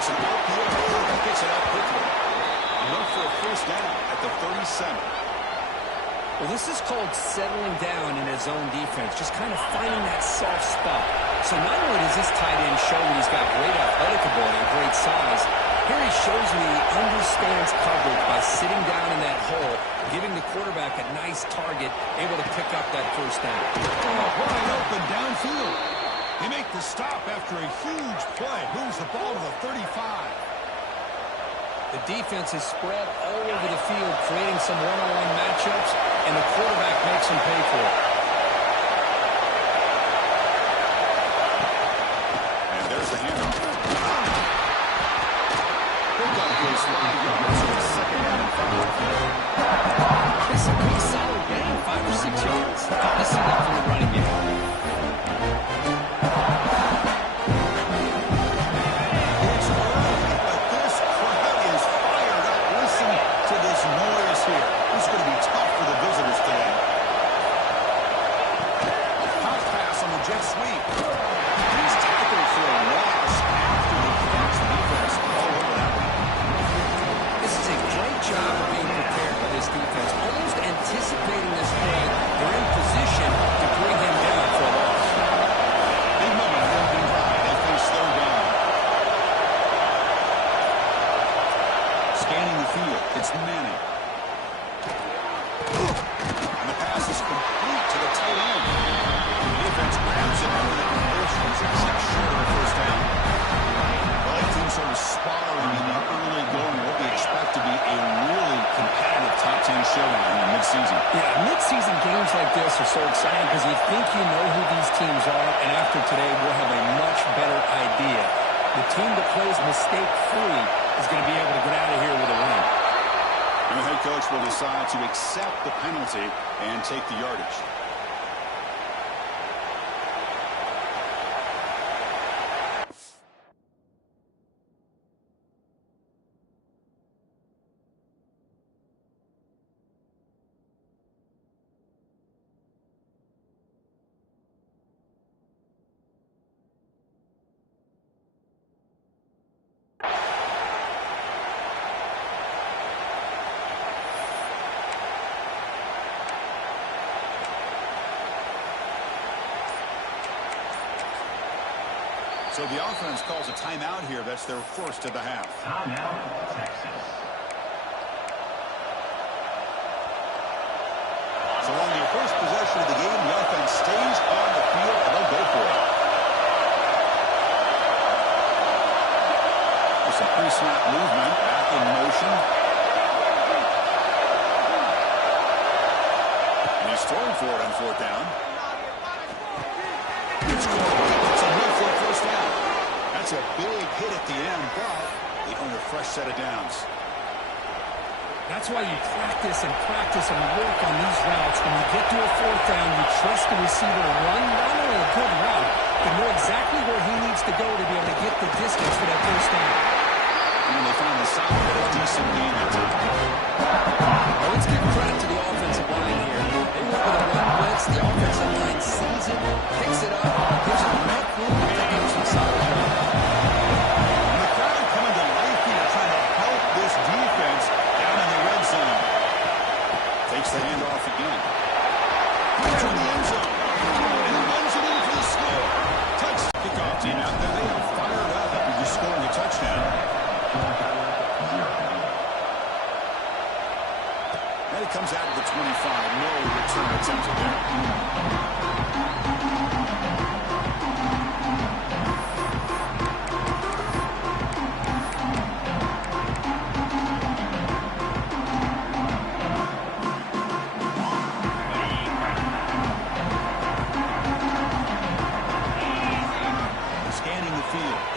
It's an RPO that gets it up quickly. Enough for a first down at the 37. Well, this is called settling down in his own defense, just kind of finding that soft spot. So not only does this tight end show that he's got great athletic ability and great size, here he shows me he understands coverage by sitting down in that hole, giving the quarterback a nice target, able to pick up that first down. Wide open downfield. They make the stop after a huge play. Moves the ball to the 35. The defense is spread all over the field, creating some one-on-one matchups, and the quarterback makes them pay for it. And there's the handoff. Pick up goes 5 yards. Second down and 5. It's a pretty solid game, 5 or 6 yards. I see that from the running game. Anticipating this play, they're in position to bring him down for a loss. Big moment for them drive. They face third down. Scanning the field, it's Manning. And the pass is complete to the tight end. The defense grabs it under the conversion. It's just short of the first down. Well, that team sort of sparring in the early going what we expect to be a really competitive top 10 showdown in the midseason. Yeah, midseason games like this are so exciting because you think you know who these teams are, and after today we'll have a much better idea. The team that plays mistake-free is going to be able to get out of here with a win. And the head coach will decide to accept the penalty and take the yardage. So the offense calls a timeout here. That's their first of the half. Timeout, Texas. So on their first possession of the game, the offense stays on the field, and they'll go for it. With some pre-snap movement, back in motion. And he's throwing for it on fourth down. It's caught. It's a move for a first down. That's a big hit at the end, but they earn a fresh set of downs. That's why you practice and work on these routes. When you get to a fourth down, you trust the receiver to run not only a good route, but know exactly where he needs to go to be able to get the distance for that first down. And they found the side of a decent gain at time. Well, let's give credit to the offensive line here. They went with a run blitz. The offensive line sees it, picks it up, gives it enough room to take up some solid ground. And the crowd coming to life here, trying to help this defense down in the red zone. Takes the handoff again. To the end zone. And he runs it in for the score. Touch kickoff team out there. They are fired up after just scoring a touchdown. And it comes out of the 25. No return attempted there.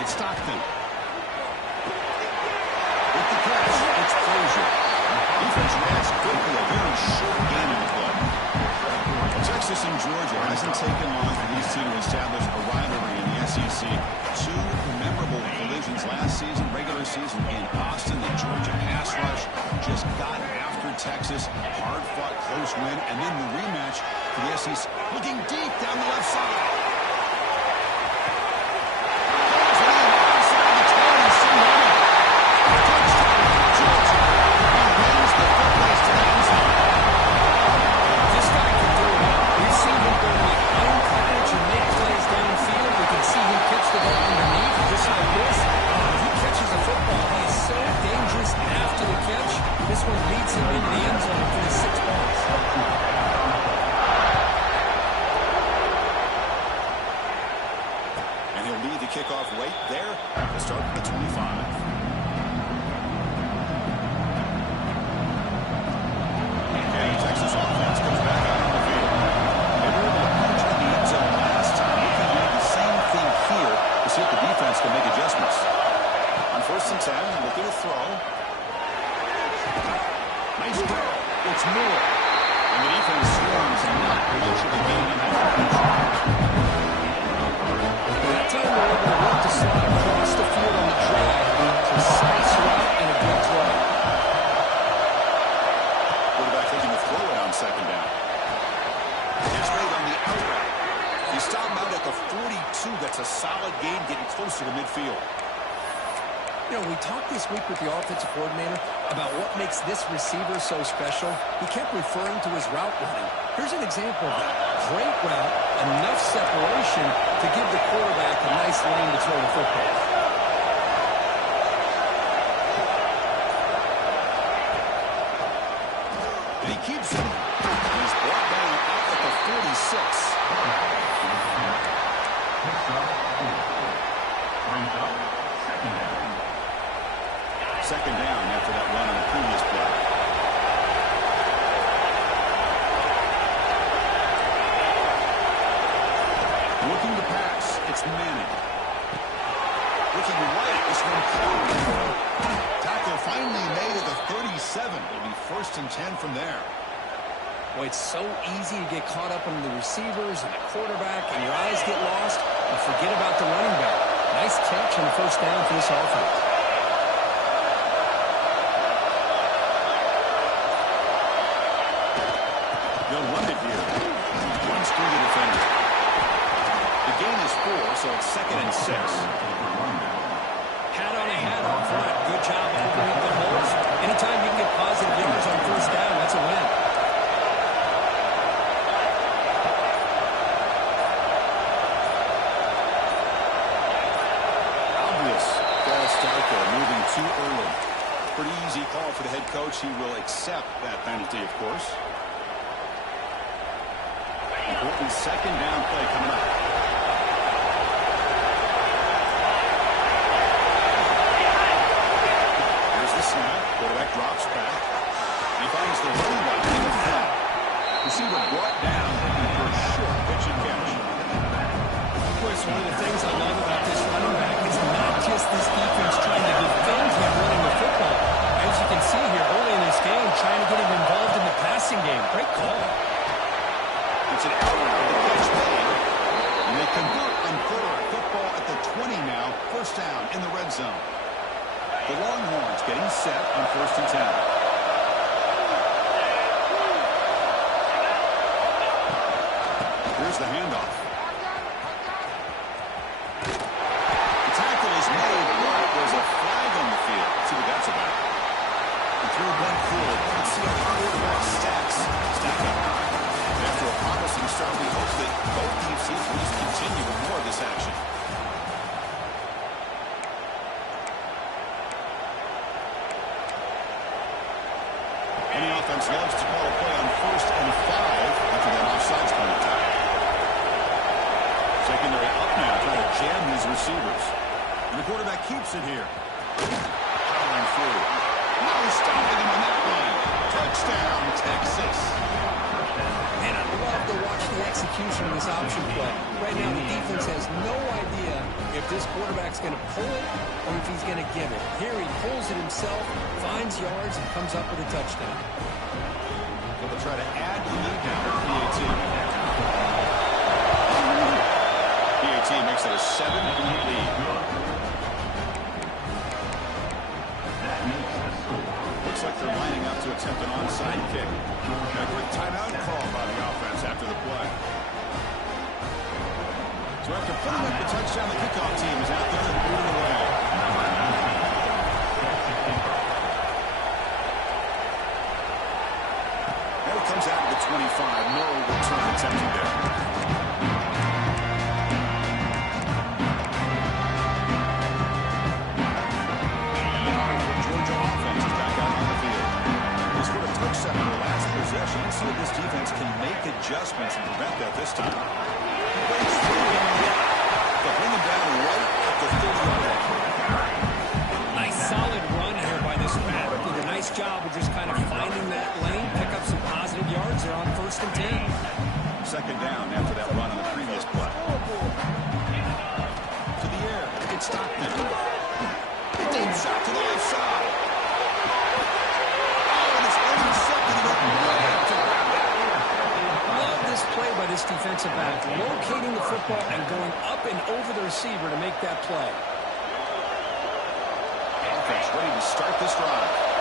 It's Stockton. With the catch, it's Frazier. Defense reacts quickly. A very short game in the club. Texas and Georgia hasn't taken long for these two to establish a rivalry in the SEC. Two memorable collisions last season, regular season in Austin. The Georgia pass rush just got after Texas. Hard-fought, close win. And then the rematch for the SEC. Looking deep down the left side. gets him into the end zone for the 6 points. And he'll lead the kickoff right there to start at the 25. Texas offense goes back out on the field. They were able to punch in the end zone last time. We can do the same thing here to see if the defense can make adjustments. On 1st and 10, looking to throw. Nice throw. It's Moore. And the defense swarms not much of a gain in that range. That time they're able to work the slot across the field on the drive. Precise route and a good throw. Looking to throw it on 2nd down. It's made on the out route. He stopped him out at the 42. That's a solid gain, getting closer to midfield. You know, we talked this week with the offensive coordinator about what makes this receiver so special. He kept referring to his route running. Here's an example of that. Great route, enough separation to give the quarterback a nice lane to throw the football. Keeps him. He's brought down out at the 46. Second down after that run on the previous play. Looking to pass. It's Manning. Looking right. This one clear. Tackle finally made at the 37. It'll be 1st and 10 from there. Boy, it's so easy to get caught up in the receivers and the quarterback, and your eyes get lost, and forget about the running back. Nice catch on the 1st down for this offense. They'll run it here. Runs through the defender. The gain is 4, so it's 2nd and 6. Hat on a hat up front. Good job opening up the holes. Anytime you can get positive yards on 1st down, that's a win. Obvious false start there, moving too early. Pretty easy call for the head coach. He will accept that penalty, of course. Important 2nd down play coming up. Quarterback drops back. He finds the running back in the front. Receiver brought down for a short pitch and catch. Of course, one of the things I love about this running back is not just this defense trying to defend him running the football. As you can see here early in this game, trying to get him involved in the passing game. Great call. It's an out route. The pitch made. And they convert on 3rd. Football at the 20 now. 1st down in the red zone. The Longhorns getting set on 1st and 10. Here's the handoff. The tackle is made, but there's a flag on the field. Let's see what that's about. The third one forward. Let's see how quarterback stacks. Stack up. After a promising start, we hope that both teams will just continue with more of this action. Any offense loves to call a play on 1st and 5 after that offsides penalty. Secondary up now, trying to jam these receivers. And the quarterback keeps it here. Powering through. No stopping him on that line. Touchdown, Texas. Man, I love to watch the execution of this option play. Right now, the defense has no idea if this quarterback's going to pull it or if he's going to give it. Here he pulls it himself, finds yards, and comes up with a touchdown. They'll try to add the lead now for PAT. PAT makes it a 7-point lead. Looks like they're lining up to attempt an onside kick. A quick timeout call by the offense after the play. So after putting up the touchdown, the kickoff team is out there and moving away. Now it comes out to the 25. No return attempted there. Georgia offense is back out on the field. This would have second. Deep shot to the left side. Oh, and it's intercepted. It went way up to grab it. Love this play by this defensive back, locating the football and going up and over the receiver to make that play. Offense ready to start this drive.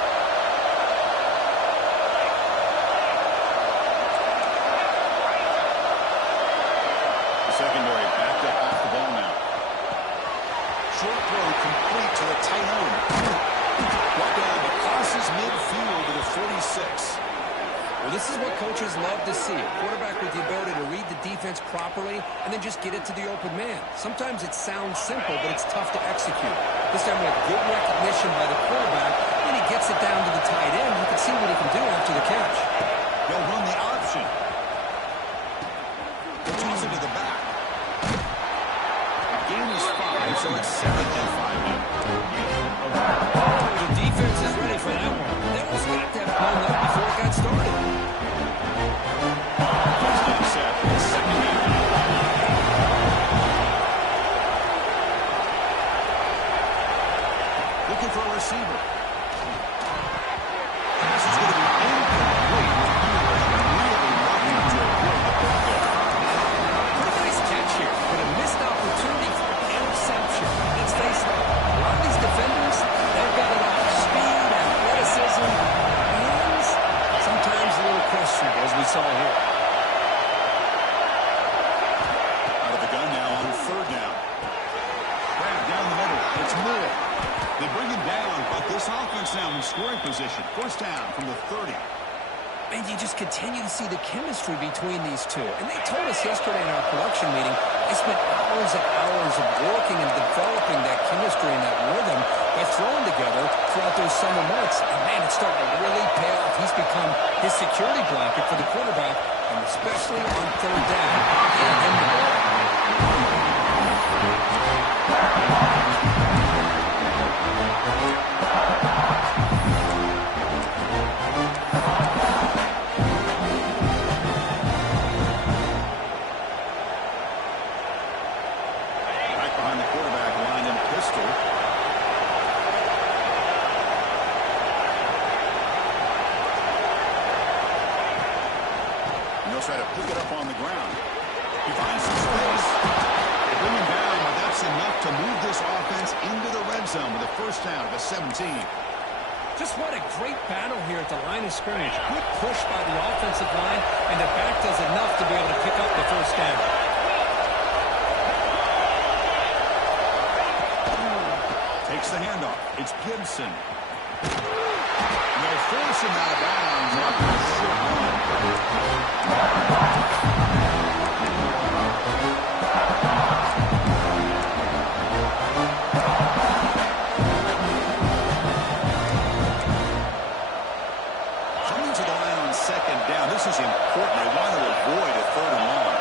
The secondary backed up off the ball now. Short throw complete to the tight end. Brought down across midfield to the 46. Well, this is what coaches love to see. A quarterback with the ability to read the defense properly and then just get it to the open man. Sometimes it sounds simple, but it's tough to execute. This time we have good recognition by the quarterback, and he gets it down to the tight end. You can see what he can do after the catch. They'll run the option. They'll toss it to the back. Game is 5, so it's 7th and 5 now. The defense is ready for that one. They almost got that blown up before it got started. First down set. Second down. Looking for a receiver. Pass is going to be incomplete. Really lucky to avoid the ball there. Pretty nice catch here, but a missed opportunity for interception. Let's face it, a lot of these defenders, they've got it all. Speed, athleticism, hands, sometimes a little questionable, as we saw here. Out of the gun now on third down. Grab down the middle. It's Moore. They bring him down, but this offense now in scoring position. First down from the 30. And you just continue to see the chemistry between these two. And they told us yesterday in our production meeting, they spent hours and hours of working and developing that chemistry and that rhythm by throwing together throughout those summer months. And, man, it's starting to really pay off. He's become his security blanket for the quarterback, and especially on third down, getting him the ball. Back behind the quarterback line in pistol. And they'll try to pick it up on the ground. He finds some space. They bring him down, but that's enough to move this offense into the red zone with a first down at the 17. Just what a great battle here at the line of scrimmage. Good push by the offensive line, and the back does enough to be able to pick up the first down. Takes the handoff. It's Gibson. And they'll force him out of bounds after a short Coming to the line on second down. This is important. They want to avoid a third and long.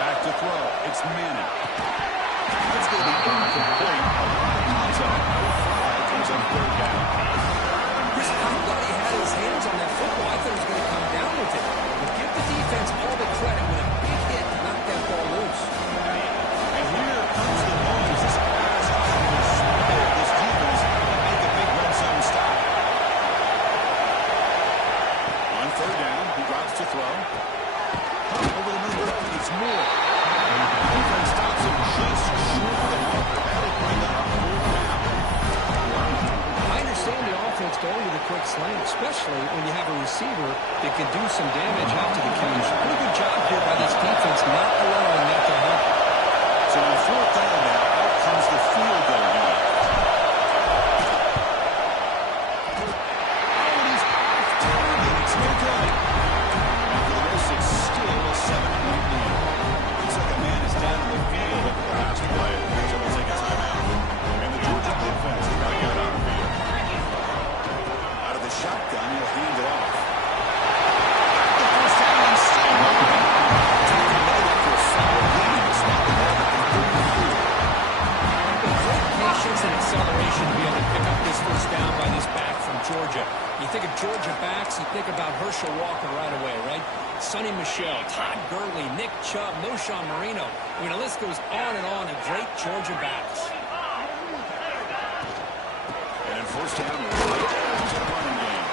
Back to throw. It's Manning. It's going to be incomplete. Contact. No flag. Comes on third down. Chris Powell thought he had his hands on that football. I thought he was going to come down with it. But give the defense all the credit with a big hit to knock that ball loose. And here comes the noise. This pass will spoil this defense and make a big red zone stop. On third down, he drops to throw. Over the middle. It's Moore. The defense stops him just short of the marker. That'll bring up fourth down. I understand the offense going to the quick slant, especially when you have a receiver that can do some damage after the catch. Pretty good job here by this defense not allowing that to happen. So on fourth down now, out comes the field goal unit. Oh, and he's off target. It's no good. After this, it's still a 7-point lead. Looks like a man is down in the field at the last play. So we'll take a timeout. And the Georgia defense is going to get it on the field. Out of the shotgun, he'll hand it off. The first down and still moving. Taking note for a solid lead. Spot the ball at the 33. Great patience and acceleration to be able to pick up this first down by this back from Georgia. You think of Georgia backs, you think about Herschel Walker right away, right? Sonny Michel, Todd Gurley, Nick Chubb, Moshawn Marino. I mean, the list goes on and on of great Georgia backs. And in first down, right to the running game.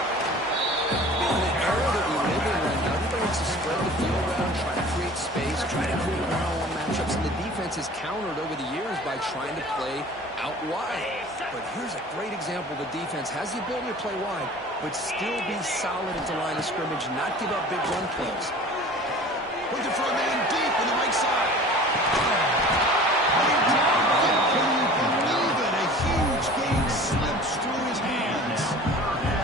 In the era that we live in right now, everybody wants to spread the field around, try to create space, try to create one-on-one matchups, and the defense has countered over the years by trying to play out wide. But here's a great example. The defense has the ability to play wide, but still be solid at the line of scrimmage, not give up big run plays. Looking for a man deep on the right side. A huge game slips through his hands.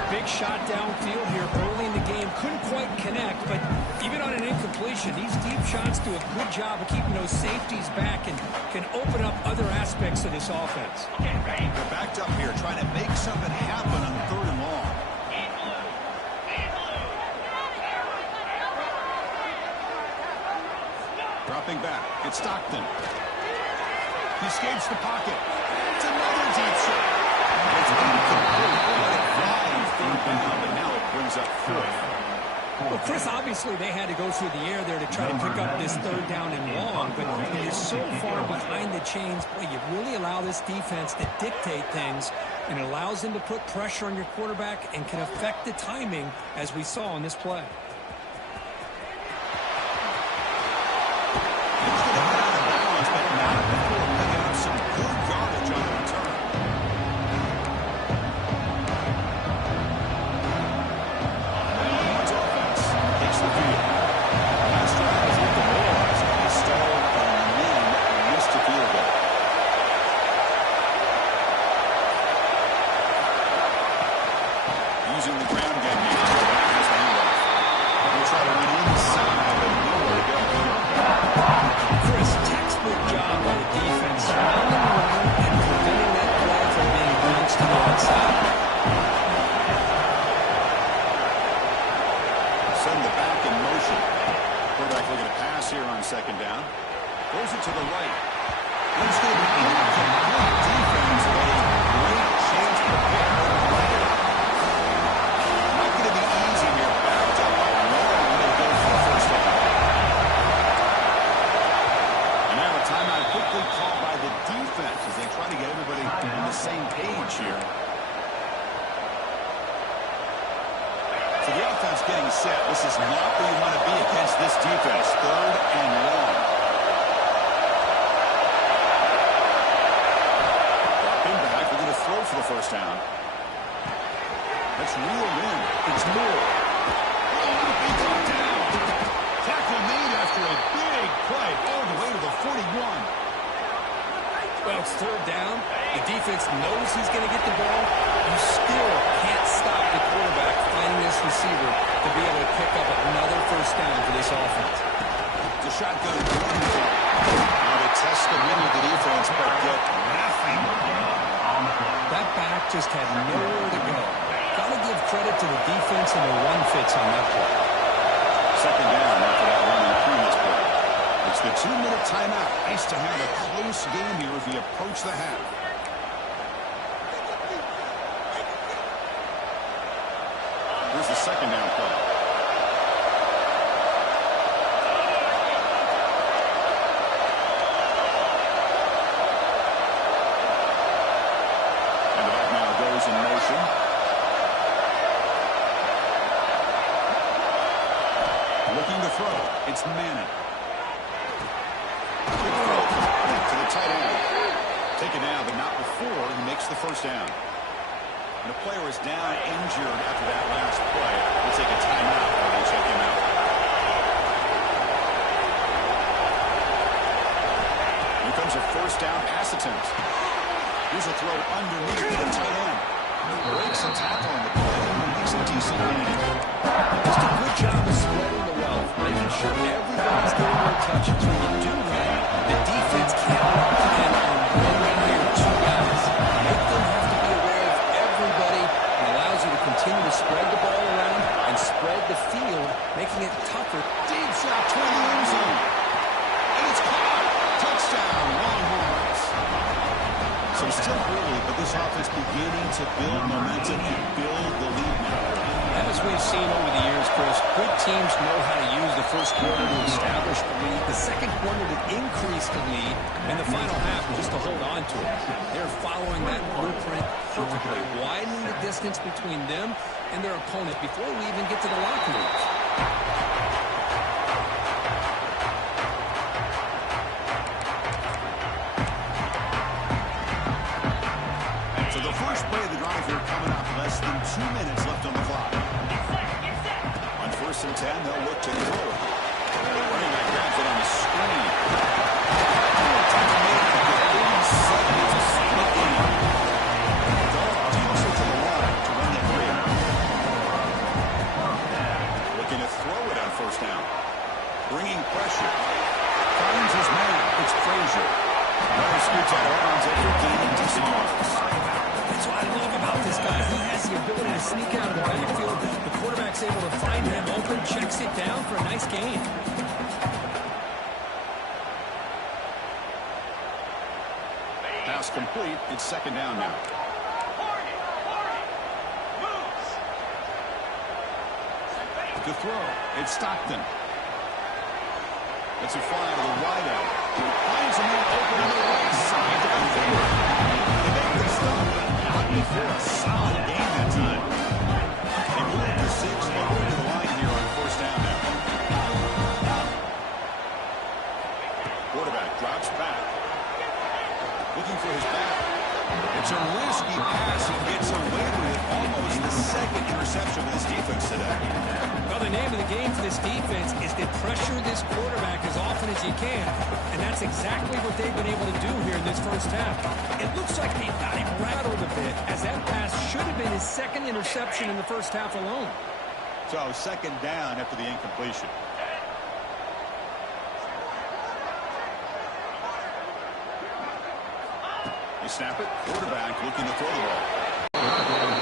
Big shot downfield here early in the game. Couldn't quite connect, but even on an incompletion, these deep shots do a good job of keeping those safeties back and can open up other aspects of this offense. They're backed up here, trying to make something happen on third and long. Dropping back, it's Stockton. He escapes the pocket. It's another deep shot. It's incomplete. Let it fly on third down, but now it brings up fourth. Well, Chris, obviously they had to go through the air there to try to pick up this third down and long, but when you're so far behind the chains, boy, you really allow this defense to dictate things, and it allows them to put pressure on your quarterback and can affect the timing, as we saw in this play. Second down. Throws it to the right. It's going to be incomplete defense, but a great chance to pick. Not going to be easy here. Backed up by Warren. They'll go for the first down. And now a timeout quickly called by the defense as they try to get everybody on the same page here. So the offense getting set. This is not where you want to be against this defense. Third and long. Dropping back. They're going to throw for the first down. Let's reel in. It's Moore. He got down. Tackle made after a big play all the way to the 41. Well, it's third down. The defense knows he's going to get the ball. You still can't stop the quarterback finding this receiver to be able to pick up another first down for this offense. The shotgun. Now they test the middle of the defense, but get nothing. That back just had nowhere to go. Got to give credit to the defense and the run fits on that play. Second down after that run in the previous play. It's the 2-minute timeout. Nice to have a close game here as we approach the half. Here's the second down play. And the back now goes in motion. Looking to throw. It's Manning. Quick throw to the tight end. Taken down, but not before he makes the first down. And the player is down injured after that last play. We'll take a timeout while they check him out. Here comes a first down pass attempt. Here's a throw underneath to the tight end. Breaks a tackle on the play and makes a decent gain. Just a good job of spreading the wealth, making sure everybody's getting their touches. When you do that, the defense can't depend on one or two guys. Make them have to be aware of everybody, and allows you to continue to spread the ball around and spread the field, making it tougher. Deep shot toward the end zone. And it's caught. Touchdown, Longhorns. So still early, but this offense beginning to build momentum and build the lead now. That was As we've seen over the years, Chris, good teams know how to use the first quarter to establish the lead, the second quarter to increase the lead, and the final half just to hold on to it. They're following that blueprint perfectly, widening the distance between them and their opponent before we even get to the locker rooms. So the first play of the drive here coming up, less than 2 minutes left on the clock. On 1st and 10, they'll look to throw it. Running back grabs it on the screen. Looking to throw it on 1st down. Bringing pressure. Finds his man. It's Frazier. Runner scoots out of bounds after gaining decent yards. That's what I love about this guy. He has the ability to sneak out of the backfield. The quarterback's able to find him open, checks it down for a nice gain. Pass complete. It's 2nd down now. To throw. It's Stockton. It's a fly out of the wide out. Finds a man open on the right side. They make the stop. Out before a solid gain that time. They move to 6. They're going to the line here on 1st down now. Quarterback drops back. Looking for his back. It's a risky pass. He gets away with it. Almost the 2nd interception of this defense today. Well, the name of the game for this defense is to pressure this quarterback as often as you can, and that's exactly what they've been able to do here in this first half. It looks like they've got him rattled a bit, as that pass should have been his 2nd interception in the first half alone. So 2nd down after the incompletion. They snap it. Quarterback looking to throw the ball.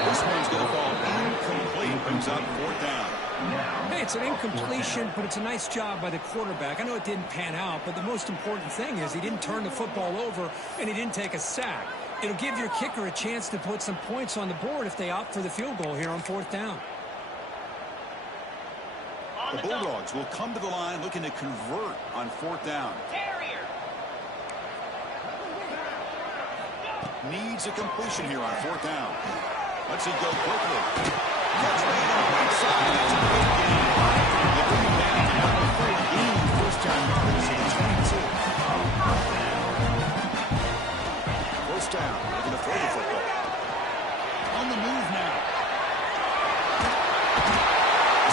This one's going to fall incomplete. Brings up 4th down. Hey, it's an incompletion, but it's a nice job by the quarterback. I know it didn't pan out, but the most important thing is he didn't turn the football over and he didn't take a sack. It'll give your kicker a chance to put some points on the board if they opt for the field goal here on 4th down. The Bulldogs will come to the line looking to convert on 4th down. Needs a completion here on 4th down. Let's see go quickly. Catch made on the right side. That's a great gain. They bring him down to number 4, gaining 1st down yards to the 22. 1st down. They're going to throw the football. On the move now.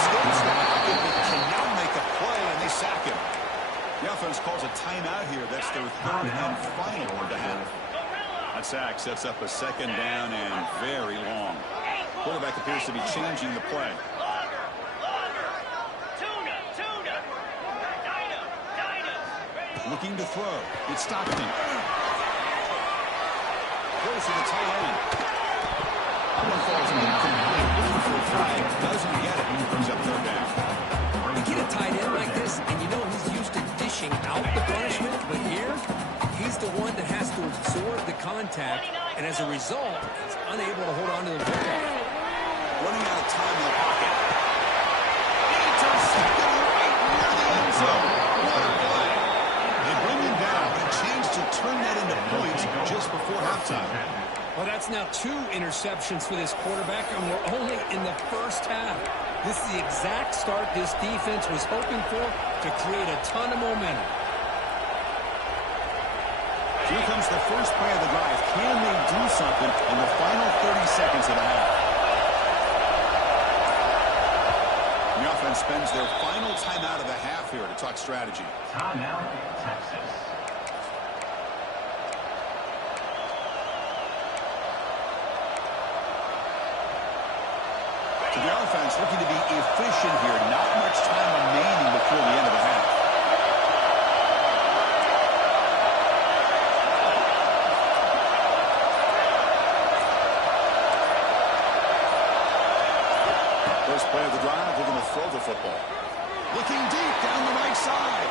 Escapes the pocket, but cannot make a play, and they sack him. The offense calls a timeout here. That's their 3rd and final of the half. That sack sets up a 2nd down and very long. Quarterback appears to be changing the play. Looking to throw. It's Stockton. Goes to the tight end. That one falls incomplete. Looking for a flag. Doesn't get it. Brings up 3rd down. You get a tight end like this, and you know he's used to dishing out the punishment, but here, he's the one that has to absorb the contact, and as a result, he's unable to hold on to the football. Running out of time in the pocket. Intercepted right near the end zone. What a play. They bring him down, but a chance to turn that into points just before halftime. Well, that's now 2 interceptions for this quarterback, and we're only in the first half. This is the exact start this defense was hoping for to create a ton of momentum. Here comes the first play of the drive. Can they do something in the final 30 seconds of the half? The offense spends their final timeout of the half here to talk strategy. Timeout, Texas. So the offense looking to be efficient here. Not much time remaining before the end of the half. First play of the drive, they're going to throw the football. Looking deep down the right side.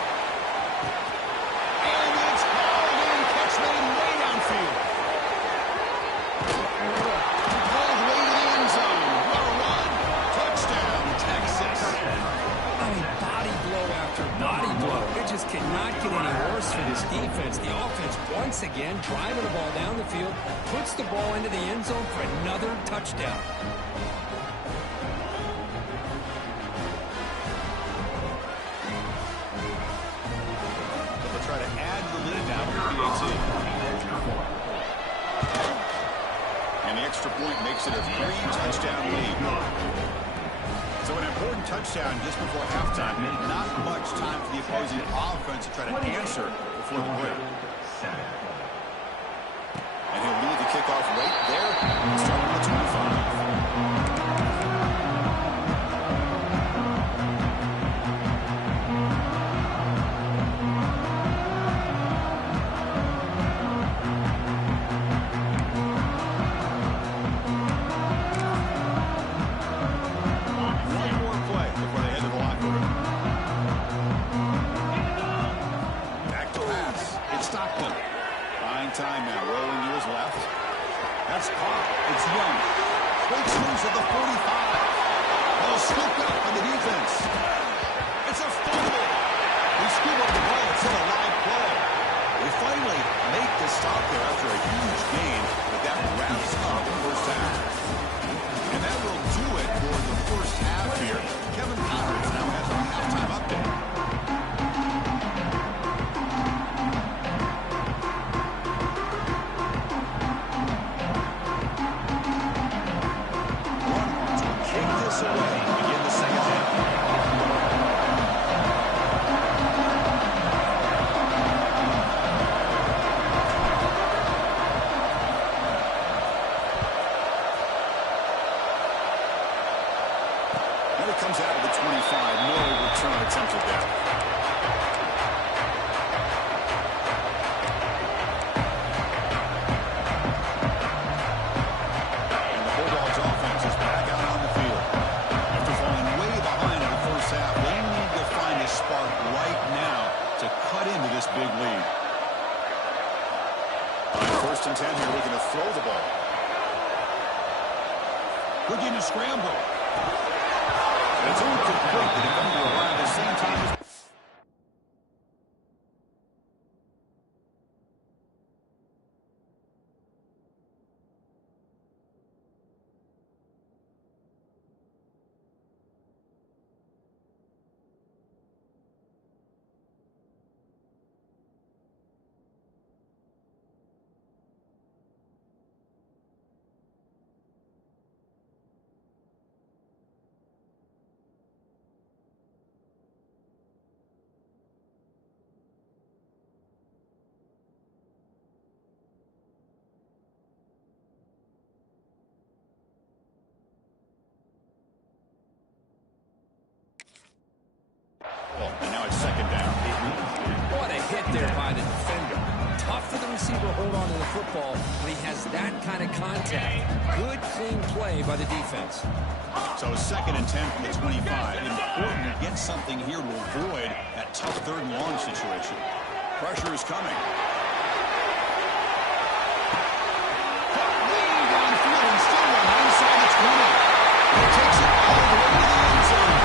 And it's called in. Catch made way downfield. Called way to the end zone. What a run. Touchdown. Once again, driving the ball down the field, puts the ball into the end zone for another touchdown. They'll try to add the lead now with the PAT. And the extra point makes it a 3-touchdown lead. So an important touchdown just before halftime. Not much time for the opposing offense to try to answer before the break. And he'll lead the kickoff right there, starting at the 25. Time now, rolling to his left. That's caught. It's Young. Breaks loose at the 45. Ball scooped up by the defense. It's a fumble. He scooped up the ball. It's in a live play. They finally make the stop there after a huge gain, but that wraps up the first half. And that will do it for the first half here. Kevin Powers now has a halftime update. Comes out of the 25. No return attempted there. And the Bulldogs offense is back out on the field. After falling way behind in the first half, they need to find a spark right now to cut into this big lead. On 1st and 10 here, looking to throw the ball. Looking to scramble. It's incomplete. The defender arrived at the same time as... And now it's 2nd down. What a hit there by the defender. Tough for the receiver to hold on to the football when he has that kind of contact. Good, clean play by the defense. So 2nd and 10 from the 25. Important to get something here to avoid that tough 3rd and long situation. Pressure is coming. Way downfield and still on inside the 20. He takes it all the way to the end zone.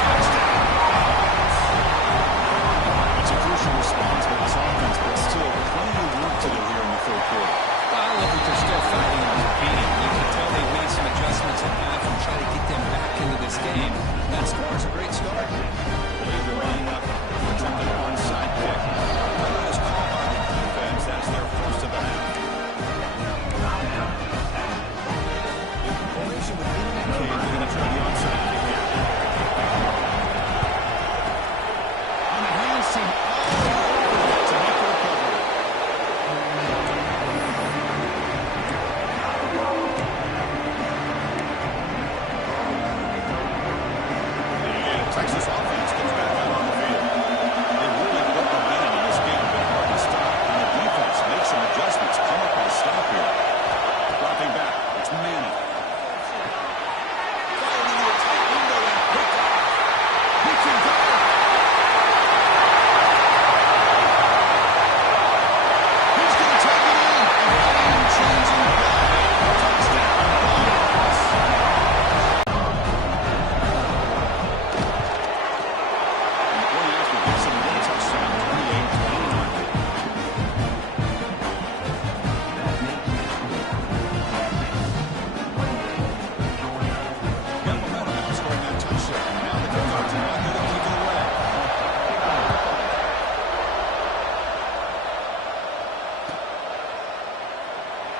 Touchdown. It's a crucial response by this offense, but still plenty of work to do here in the 3rd quarter. Well, look, they're still fighting on the beating. You can tell they've made some adjustments at half and try to get them back into this game. That score is a great start. I believe they're lining up for an onside pick. That is called by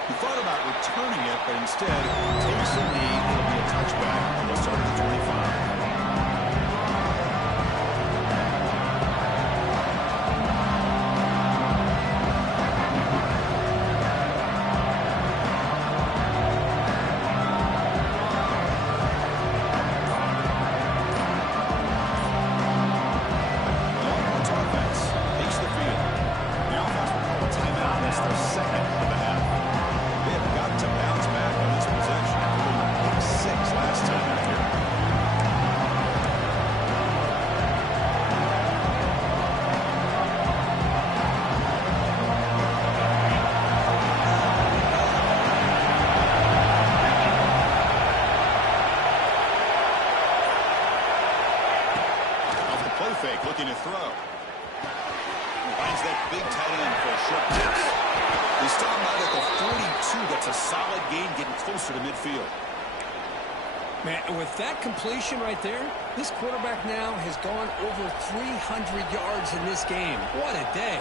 He thought about returning it, but instead takes the knee. It'll be a touchback. They'll start at the 25. Fake, looking to throw. Finds that big tight end for a short pass. They stop out at the 42. That's a solid gain, getting closer to midfield. Man, with that completion right there, this quarterback now has gone over 300 yards in this game. What a day.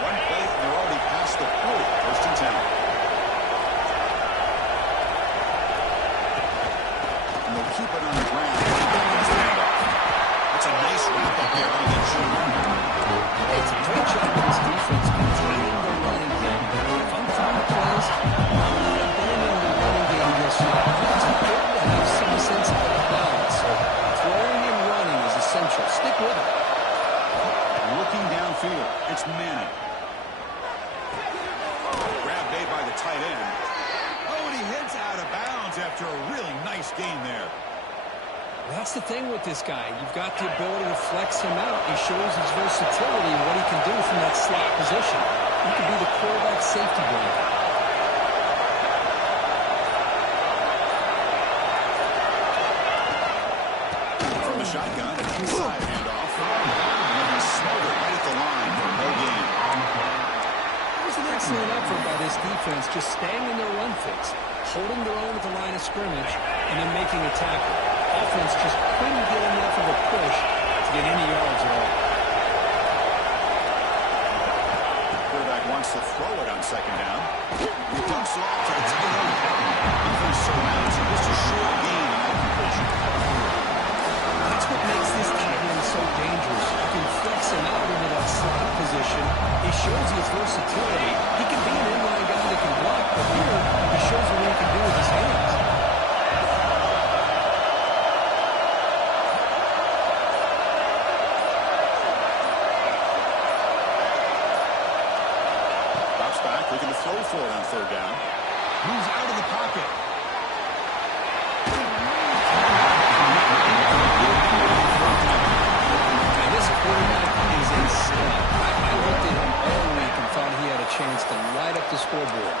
One play, and they're already past the 40. First and 10. Keep it on the ground. That's a nice wrap-up there by the Junior. It's a great job of this defense containing the running game. If I'm calling plays, I'm not abandoning the running game just yet. It's important to have some sense of balance. Throwing and running is essential. Stick with it. Looking downfield, it's Manning. Grab made by the tight end. Oh, and he heads out of bounds after a really nice gain there. That's the thing with this guy. You've got the ability to flex him out. He shows his versatility and what he can do from that slot position. He can be the quarterback safety blanket. From the shotgun, an inside handoff. And he smothered right at the line for no gain. It was an excellent effort by this defense, just staying in their run fits, holding their own at the line of scrimmage, and then making a tackle. Offense just couldn't get enough of a push to get any yards at all. The quarterback wants to throw it on second down. He dumps it off to the tight end. Defense surrounds him. Just a short gain on that completion. That's what makes this tight end so dangerous. You can flex him out into that slot position. He shows his versatility. He can be an inline guy that can block, but here he shows what he can do with his hands. Looking to throw for it on third down. Moves out of the pocket. And this quarterback is in step. I looked at him all week and thought he had a chance to light up the scoreboard.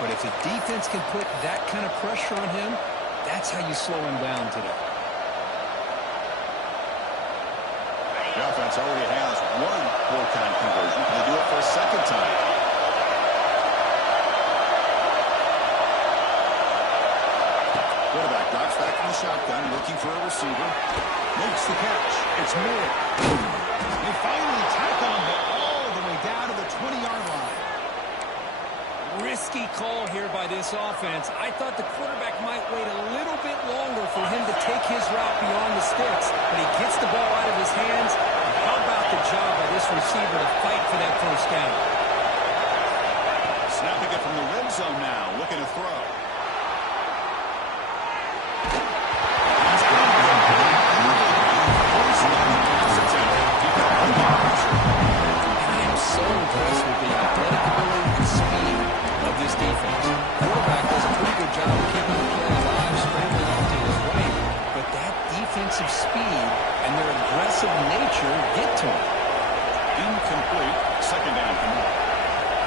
But if the defense can put that kind of pressure on him, that's how you slow him down today. The offense already has one four-time conversion. Can they do it for a second time? Quarterback drops back from the shotgun, looking for a receiver. Makes the catch. It's Moore. They finally tackle him all the way down to the 20-yard line. Risky call here by this offense. I thought the quarterback might wait a little bit longer for him to take his route beyond the sticks, but he gets the ball out of his hands. And how about the job by this receiver to fight for that first down? Snapping it from the red zone now, looking to throw. So impressed with the athletic ability and speed of this defense. Quarterback does a pretty good job of keeping the play alive, scrambling out to his right, but that defensive speed and their aggressive nature get to him. Incomplete. Second down.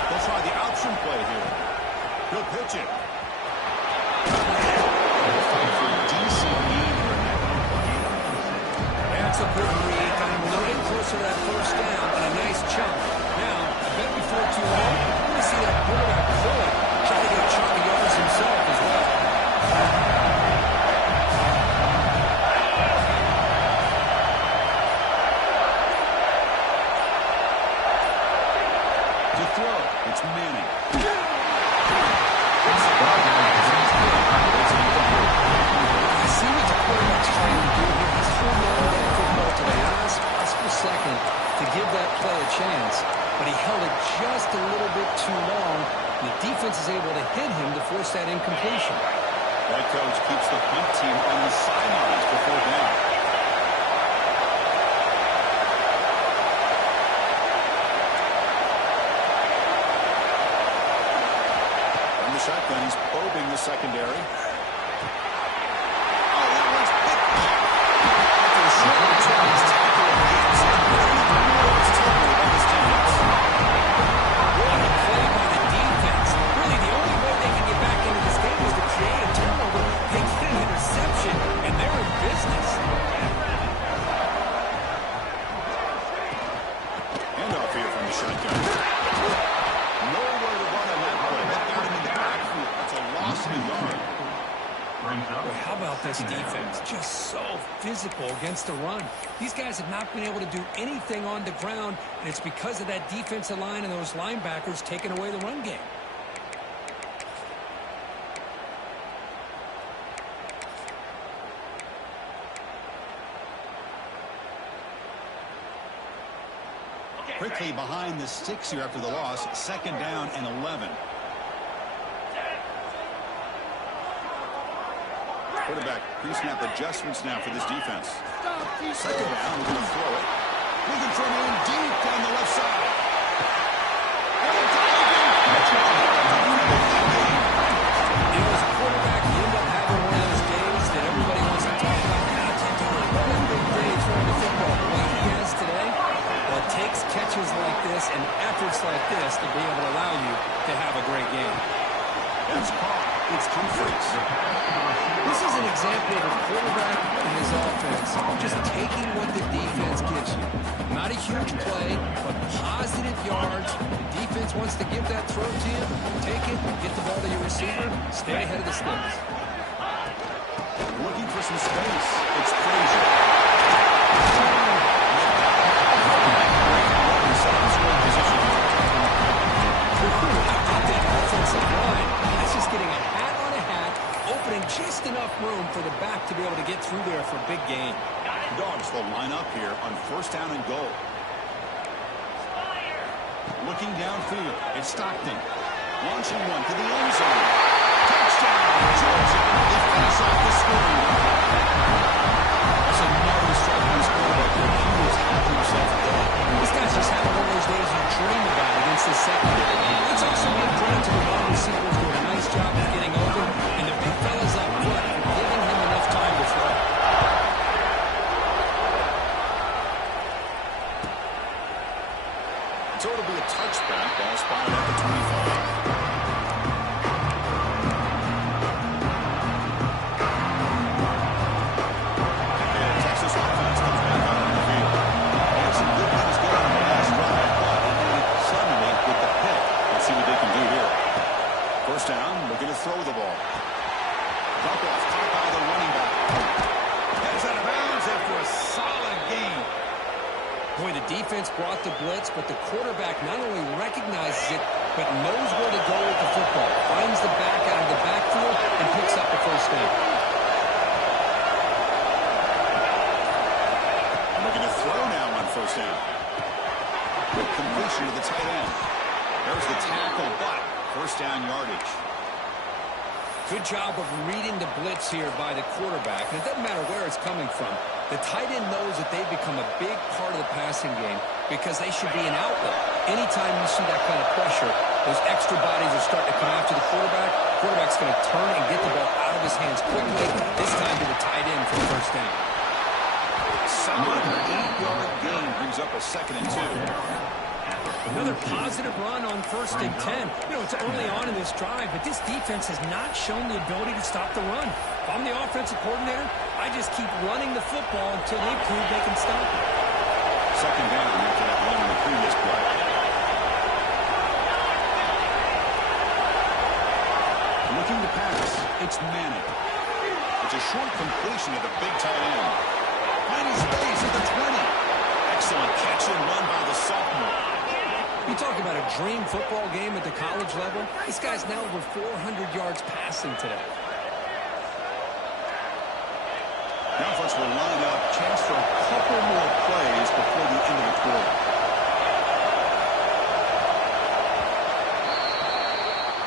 They'll try the option play here. He'll pitch it. Fight for a decent gain here in that run play. That's a good read. Got him a little bit closer to that first down and a nice chunk. Now, I bet before too long, we're going to see that quarterback pull it, try to get a chunk of yards himself as well. To throw, it's Manning. I see what the quarterback's trying to do here. He's holding on to that football to the last possible second to give that play a chance, but he held it just a little bit too long. The defense is able to hit him to force that incompletion. That coach keeps the punt team on the sidelines before down. From the shotgun, he's probing the secondary. Oh, that one's picked back. After a short return, he's tackled on the inside. It's tackle by this defense. What a play by the defense. Really, the only way they can get back into this game is to create a turnover. They get an interception, and they're in business. Handoff here from the shotgun. Nowhere to run on that play. That got him in the backfield. That's a loss of a yard. Brings up. Boy, how about this defense? Just so physical against the run. These guys have not been able to do anything on the ground, and it's because of that defensive line and those linebackers taking away the run game. Quickly behind the sticks here after the loss. 2nd down and 11. Quarterback pre-snap adjustments now for this defense. 2nd down, we're going to throw it. Looking for an in deep down the left side. You know, as a quarterback, you end up having one of those days that everybody wants to talk about. Now, I can't do it. One of the big days throwing the football. What he has today, well, it takes catches like this and efforts like this to be able to allow you to have a great game. It's caught. It's Humphreys. This is an example of a quarterback and his offense just taking what the defense gives you. Not a huge play, but positive yards. The defense wants to give that throw to you. Take it, get the ball to your receiver, stay ahead of the sticks. Looking for some space. It's Frazier. That offensive line, that's just getting a hat on a hat, opening just enough room for the back to be able to get through there for a big gain. Dogs will line up here on 1st down and goal. Looking downfield, it's Stockton. Launching one to the end zone. Touchdown, Georgia. They finish off the scoring drive. That's another strike on his quarterback where he was having himself a day. This guy's just having one of those days you dream about against the secondary. Let's also give credit to the wide receivers doing a nice job of getting open, and the big fellas up front for giving him enough time to throw. So it'll be a touchback. Ball spotted at the 25. And Texas offense comes back out on the field. They had some good things going on the last drive, but ended suddenly with the pick. Let's see what they can do here. 1st down, looking to throw the ball. Dump off, caught by the running back. Heads out of bounds after a solid gain. Boy, the defense brought the blitz, but the quarterback not only recognizes it, but knows where to go with the football. Finds the back out of the backfield and picks up the 1st down. Looking to throw now on 1st down. Quick completion to the tight end. There's the tackle, but 1st down yardage. Good job of reading the blitz here by the quarterback. And it doesn't matter where it's coming from. The tight end knows that they've become a big part of the passing game because they should be an outlet. Anytime you see that kind of pressure, those extra bodies are starting to come after the quarterback. Quarterback's going to turn and get the ball out of his hands quickly, this time to the tight end for the 1st down. Solid 8-yard gain brings up a 2nd and 2. Another positive run on 1st and 10. You know, it's early on in this drive, but this defense has not shown the ability to stop the run. If I'm the offensive coordinator, I just keep running the football until they prove they can stop it. 2nd down after that run on the previous play. Looking to pass, it's Manning. It's a short completion to the big tight end. Finding space at the 20. Excellent catch and run by the sophomore. You You talk about a dream football game at the college level. This guy's now over 400 yards passing today. The offense will line up. Chance for a couple more plays before the end of the quarter.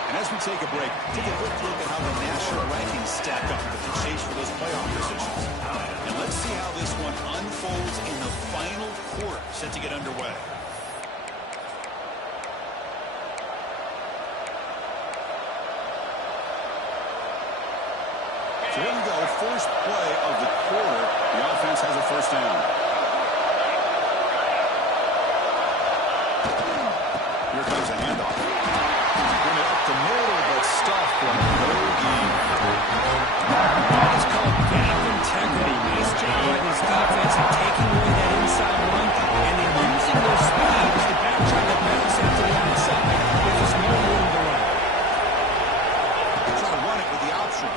And as we take a break, take a quick look at how the national rankings stack up with the chase for those playoff positions. And let's see how this one unfolds in the final quarter set to get underway. So here we go, first play of the quarter. The offense has a first down. Here comes a handoff. Bring it up the middle, but stuffed for no gain. It's called gap integrity. Nice job by this defense of taking away that inside run and then using their speed as the back trying to bounce out to the outside. There's no room to run. Try to run it with the option.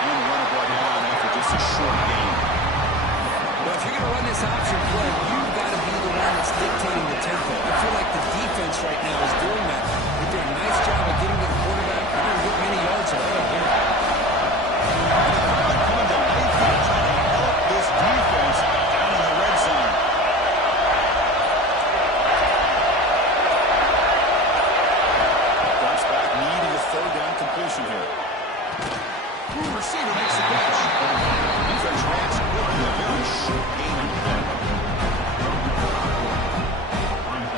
And the runner brought down after just a short gain. Well, if you're going to run this option play, you've got to be the one that's dictating the tempo. I feel like the defense right now is doing that. They're doing a nice job of getting to the quarterback. They're going to get many yards of it here. Coming to Mayfield trying to help this defense down in the red zone. Drops back, needing a third down completion here. Receiver makes the catch. Defense reacts quickly, a very short gain in play.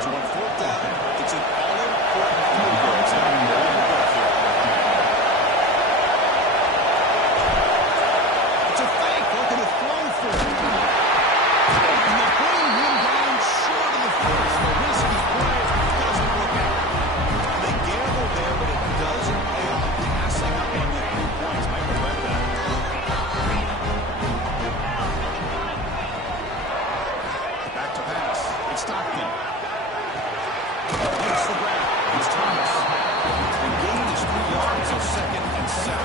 So on fourth down, it's an all-important field goal. It's not even going to break here. It's a fake, looking to throw for it. And they bring him down short of the first. The risky play doesn't work out. They gamble there, but it doesn't pay off. Passing up on the 3 points might regret that. Back to pass. It's Stockton. It's the grab. It's Thomas. The gain is 3 yards, so 2nd and 7.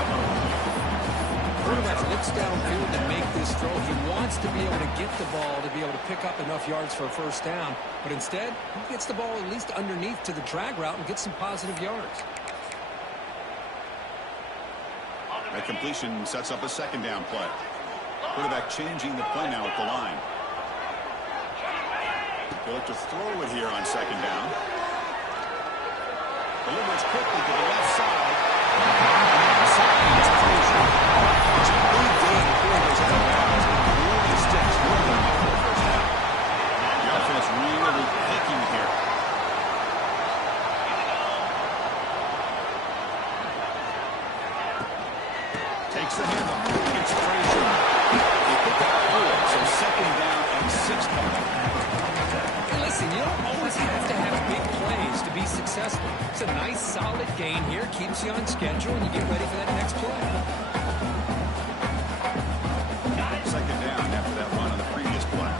Quarterback looks downfield to make this throw. He wants to be able to get the ball to be able to pick up enough yards for a first down. But instead, he gets the ball at least underneath to the drag route and gets some positive yards. That completion sets up a 2nd down play. Quarterback changing the play now at the line. They look to throw it here on 2nd down. Delivers quickly to the left side. It's Frazier. It's a big day before he goes out of bounds. Really sticks more than enough for a first down. The offense really picking here. Takes the handoff. It's Frazier. They pick up 4, so 2nd down and 6 coming. Hey, listen, you don't always have to have big plays to be successful. It's a nice, solid gain here. Keeps you on schedule, and you get ready for that next play. 2nd down after that run on the previous play.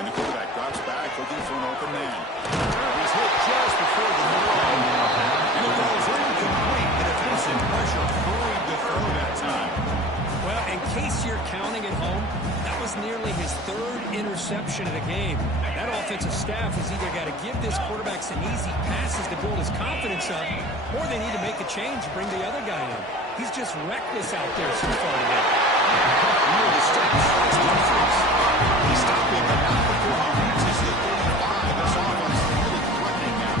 And the quarterback drops back, looking for an open man. He's hit just before the line. And the ball is incomplete. The defensive pressure hurried to throw that time. Well, in case you're counting at home, that was nearly his 3rd interception of the game. That offensive staff has either got to give this quarterback some easy passes to build his confidence up, or they need to make a change and bring the other guy in. He's just reckless out there so far today. Near the sticks. It's Humphries. He's stopping, but not before he reaches the 35. This offense really threatening now.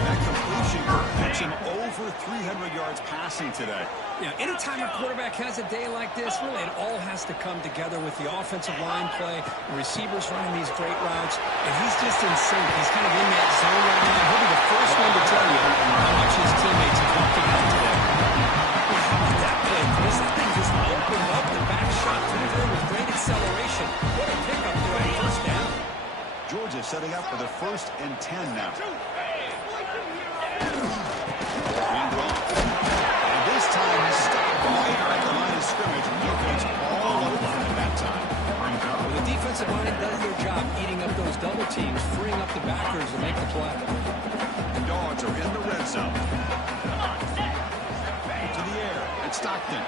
And that completion puts him over 300 yards passing today. Yeah, anytime a quarterback has a day like this, really it all has to come together with the offensive line play, the receivers running these great routes, and he's just in sync. He's kind of in that zone right now. He'll be the first one to tell you how much his teammates have helped him out today. Well, how about that play, Chris? That thing just opened up the back shot to the room with great acceleration. What a pickup there on first down. Georgia setting up for the 1st and 10 now. And this time he stopped right at the line of scrimmage. Defense all over him at that time. Well, the defensive line does their job eating up those double teams, freeing up the backers to make the play. The Dogs are in the red zone. To the air. It's Stockton.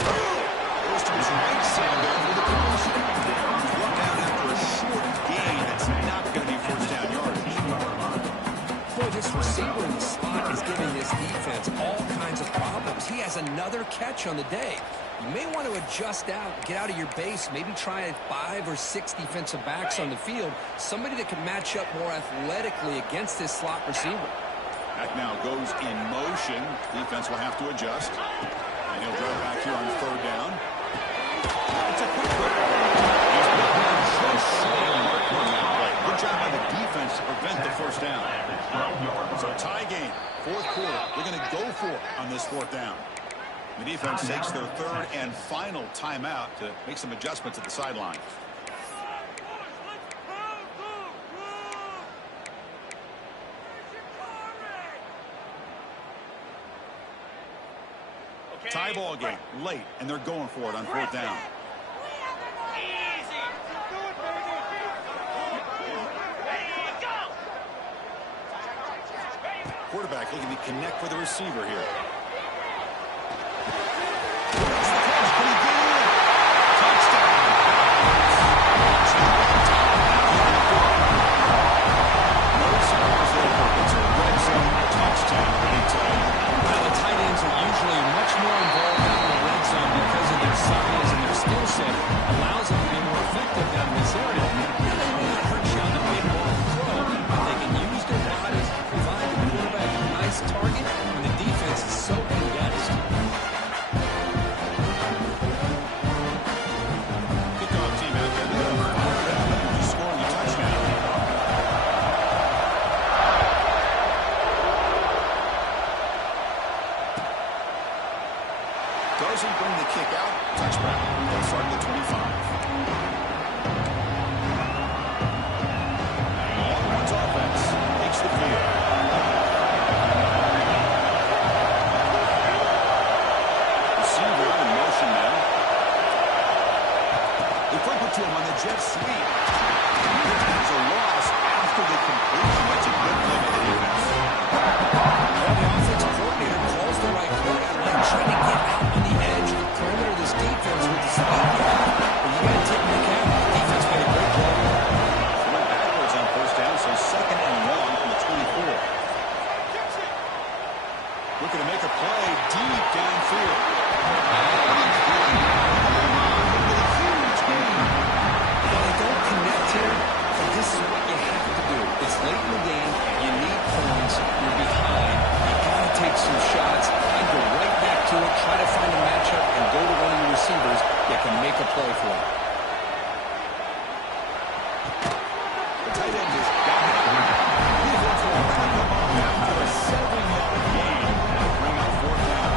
Goes to his right side there for the completion. catch on the day. You may want to adjust out, get out of your base, maybe try 5 or 6 defensive backs on the field, somebody that can match up more athletically against this slot receiver. That now goes in motion. Defense will have to adjust. And he'll drop back here on 3rd down. It's a quick break. He's brought down just short of mark on that play. Good job by the defense to prevent the 1st down. So a tie game, 4th quarter. They're going to go for it on this 4th down. The defense takes their 3rd and final timeout to make some adjustments at the sideline. Tie ball game late, and they're going for it on 4th down. Quarterback looking to connect with the receiver here. Allows them to be more effective down in this area. They may not hurt you on the way to the throw, but they can use their bodies to provide the quarterback a nice target when the defense is so condensed. Kickoff team out there. They're fired up after scoring a touchdown. Doesn't bring the kick out. Touchback. They'll start at the 25. Longhorns offense takes the field. Receiver in motion now. They flip it to him on the jet sweep. There's a loss after the completion. That's a good play by the defense. Well, the offensive coordinator calls the right play. Like trying to get out on the edge of the perimeter of this defense with the speed you have. But you got to take into account the defense made a great play. Went backwards on 1st down, so 2nd and long from the 24. Looking to make a play deep downfield. Well, they don't connect here, but this is what you have to do. It's late in the game. You need points. You're behind. You got to take some shots. I'd go right back to it, try to find a matchup, and go to one of your receivers that can make a play for it. The tight end is got it. Defense will back him up after a 7-yard gain. Bring up 4th down.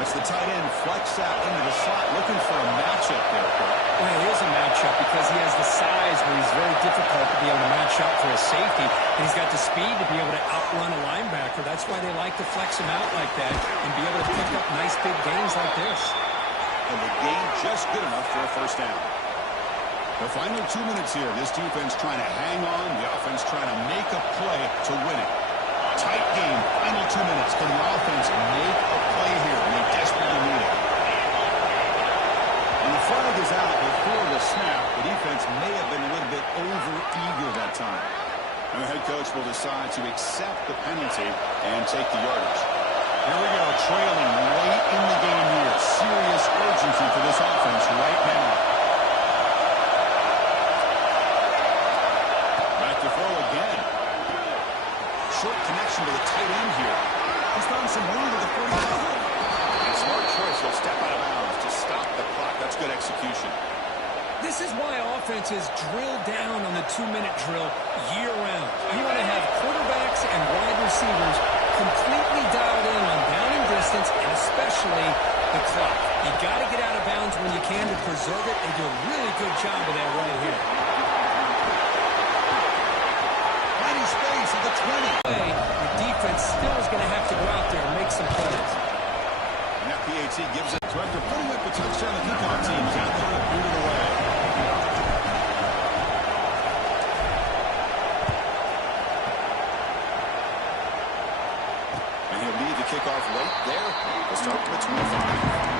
That's the tight end flex out into the slot, looking for a matchup there, Kirk. Well, it is a matchup because he has the size where he's very difficult to be able to match up for a safety. And he's got the speed to be able to outrun a linebacker. That's why they like to flex him out like that and be able to pick up nice big gains like this. And the gain just good enough for a 1st down. The final 2 minutes here. This defense trying to hang on. The offense trying to make a play to win it. Tight game. Final 2 minutes. Can the offense make a play here? And they desperately need it. When the flag is out before the snap, the defense may have been a little bit over-eager that time. And the head coach will decide to accept the penalty and take the yardage. Here we go, trailing late in the game here. Serious urgency for this offense right now. Back to throw again. Short connection to the tight end here. He's found some room to the 45. And smart choice, he'll step out of bounds to stop the clock. That's good execution. This is why offenses drill down on the 2-minute drill year-round. You want to have quarterbacks and wide receivers completely dialed in on down and distance, and especially the clock. You got to get out of bounds when you can to preserve it, and do a really good job of that right here. Finding space at the 20. The defense still is going to have to go out there and make some plays. And that PAT gives it. So after putting up the touchdown, the kickoff team is out there to boot it away. And he'll lead the kickoff right there. We'll start with the 25.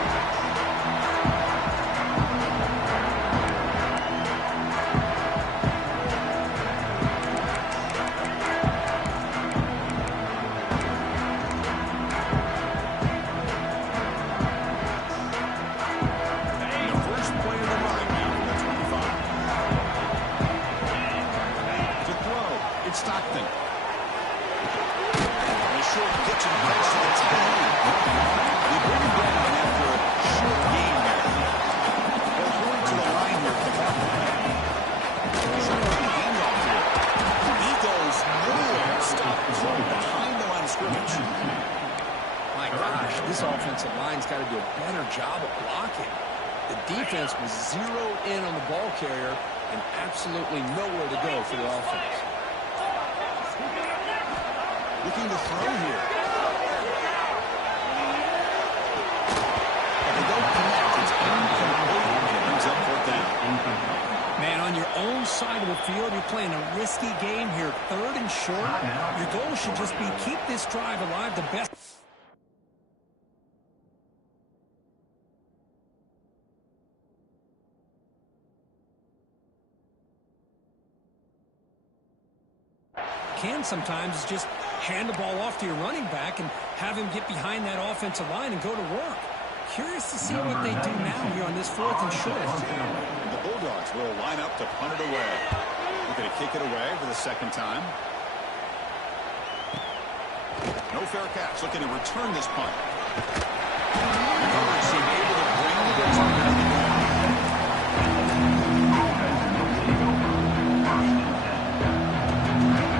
defense was zeroed in on the ball carrier and absolutely nowhere to go for the offense. Looking to throw here. And they don't connect. It's incomplete. And it brings up fourth down. Man, on your own side of the field, you're playing a risky game here. 3rd and short. Your goal should just be keep this drive alive the best. Can sometimes is just hand the ball off to your running back and have him get behind that offensive line and go to work. Curious to see what they do now here on this 4th and short. The Bulldogs will line up to punt it away. We're going to kick it away for the 2nd time. No fair catch. Looking to return this punt. Coverage seemed able to bring the return out of the game.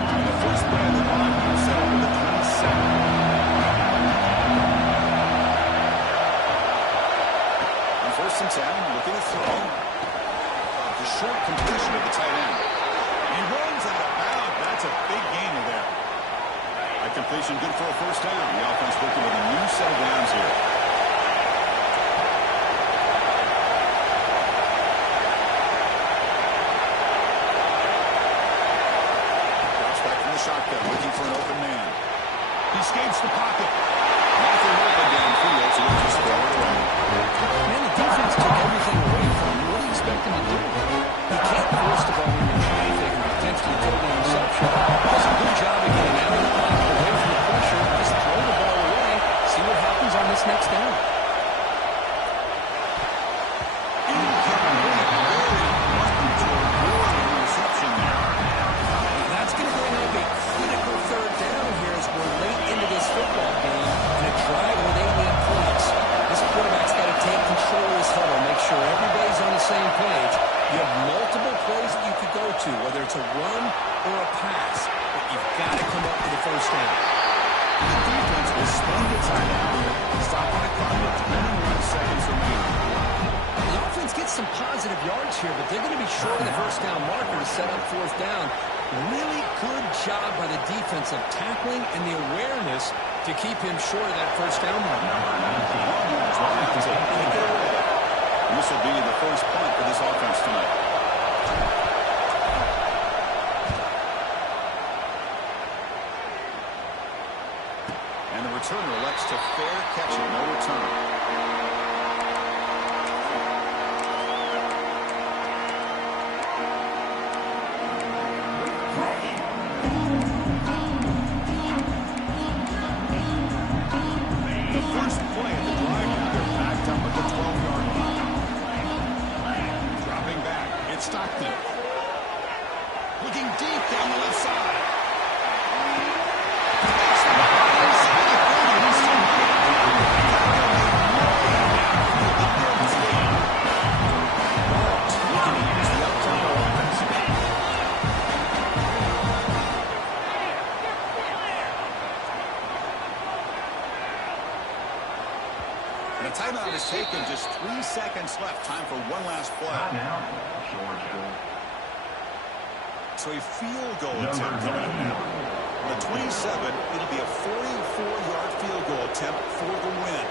And the first play of the ball will settle for the 27. First and 10, looking to throw. The short completion of the tight end. He runs out of bounds. That's a big gainer there. A completion good for a first down. The offense working with a new set of downs here. Drops back from the shotgun, looking for an open man. He escapes the pocket. Nothing open downfield, so he'll just throw it away. Man, the defense took everything away from him. What do you expect him to do? He can't force the ball into traffic and potentially throw an interception. He does a good job of getting out of the pocket, away from the pressure. Just throw the ball away. See what happens on this next down. That's going to bring up a critical 3rd down here as we're late into this football game in a drive where they need points. This quarterback's got to take control of this huddle, make sure everybody's on the same page. You have multiple plays that you could go to, whether it's a run or a pass, but you've got to come up with the first down. The defense will spend the time out here, stopping the clock with 21 seconds remaining. The offense gets some positive yards here, but they're going to be short of the first down marker to set up 4th down. Really good job by the defense of tackling and the awareness to keep him short of that first down marker. This will be the first punt for this offense tonight. And the returner elects to fair catch it, no return. Stockton. Looking deep down the left side. And a timeout is taken. Just 3 seconds left. Time for one last play. So a field goal attempt coming up now. The 27, it'll be a 44-yard field goal attempt for the win.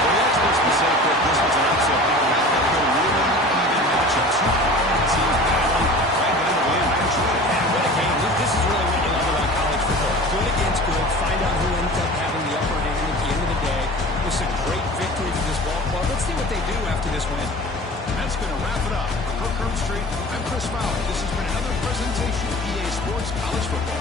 The experts will say that this was an upset. A really even matchup. 2 prominent teams battling right down the end. What a game. This is really what you love about college football. Good against good. Find out who ends up having the upper hand at the end of the day. It's a great victory for this ball club. Let's see what they do after this win. That's going to wrap it up. For Kirk Street, I'm Chris Fowler. This has been another presentation of EA Sports College Football.